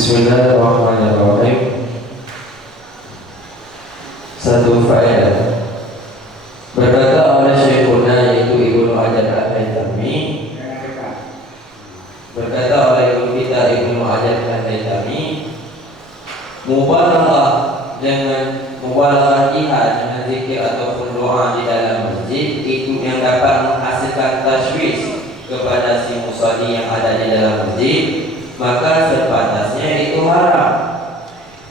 Bismillahirrahmanirrahim. Satu faedah. Berkata oleh Syekhuna, yaitu Ibnu Hajar Al-Haytami, berkata oleh Ibnu kita Ibnu Hajar Al-Haytami, mubalaghah jihad dengan zikir ataupun doa di dalam masjid itu yang dapat menghasilkan tashwish kepada si musalli yang ada di dalam masjid, maka sepantasnya itu haram.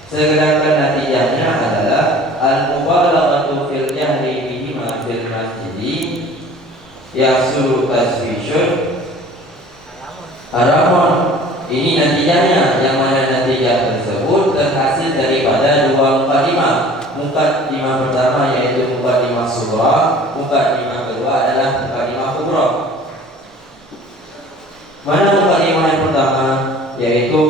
Sedangkan natijahnya adalah al-mubalaghatu fil jahri bihima fil masjid yahsulu taswishun haramun. Ini natijahnya, yang mana natijah tersebut terhasil daripada dua mukadimah. Mukadimah pertama yaitu mukadimah sughra, mukadimah kedua adalah mukadimah kubra. Mana mukadimah yang pertama? Yaitu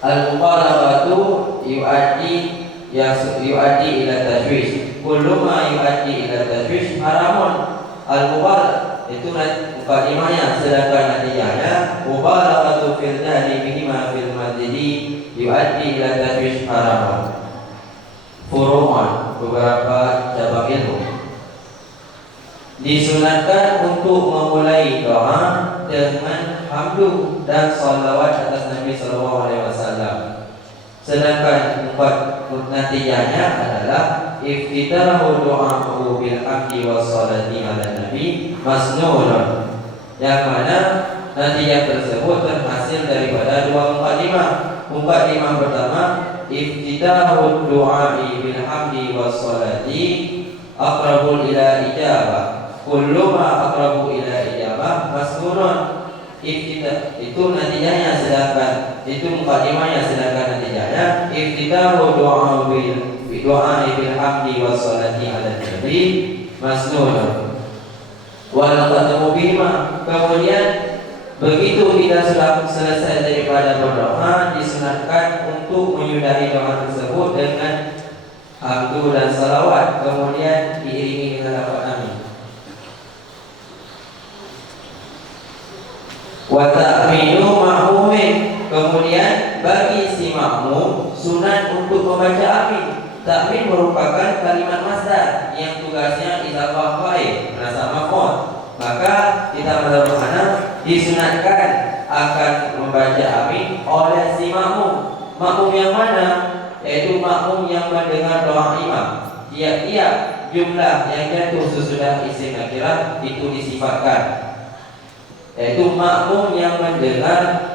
al-mubalaghatu yu'addi ila tashwish. Kullu ma yu'addi ila tashwish haramun. Al-mubalagh itu mukadimahnya, sedangkan natijahnya mubalaghatu fil jahri bihima fil masjid yu'addi ila tashwish haramun. Furu'an, beberapa cabang ilmu. Disunatkan untuk memulai doa dengan hamdu dan salawat atas Nabi sallallahu alaihi wasallam. Sedangkan natijahnya adalah iftitahu du'a'u bil hamdi was salati ala nabi masnunun, yang mana natijah tersebut terhasil daripada dua mukadimah. Mukadimah pertama, iftitahu du'a'i bil hamdi was salati aqrabul ila ijabah. Kullu ma aqrabu ila ijabah masnunun. Iftitah itu natijahnya, sedangkan itu mukadimahnya, sedangkan natijahnya iftitahu du'a'i bil hamdi was salati ala nabi masnunun. Wal qadamu bihima. Kemudian begitu kita sudah selesai daripada berdoa, disunatkan untuk menyudahi doa tersebut dengan hamdu dan salawat, kemudian diiringi dengan lafaz amin. Wa ta'minu ma'mumin. Kemudian bagi si makmum sunat untuk membaca amin. Ta'min merupakan kalimat masdar yang tugasnya idhafah fa'il menasab maf'ul. Maka kita menurut disunatkan akan membaca amin oleh si makmum. Makmum yang mana? Yaitu makmum yang mendengar doa imam. Tiap-tiap jumlah yang jatuh sesudah isim nakirah itu disifatkan, yaitu makmum yang mendengar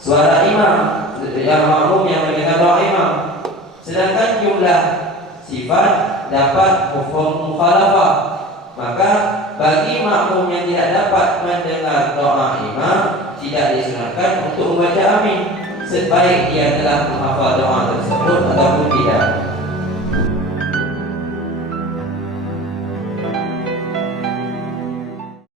suara imam, yang makmum yang mendengar doa imam. Sedangkan jumlah sifat dapat mufhum mukhalafah. Maka bagi makmum yang tidak dapat mendengar doa imam, tidak disunatkan untuk membaca amin, sebaik dia telah menghafal doa tersebut ataupun tidak.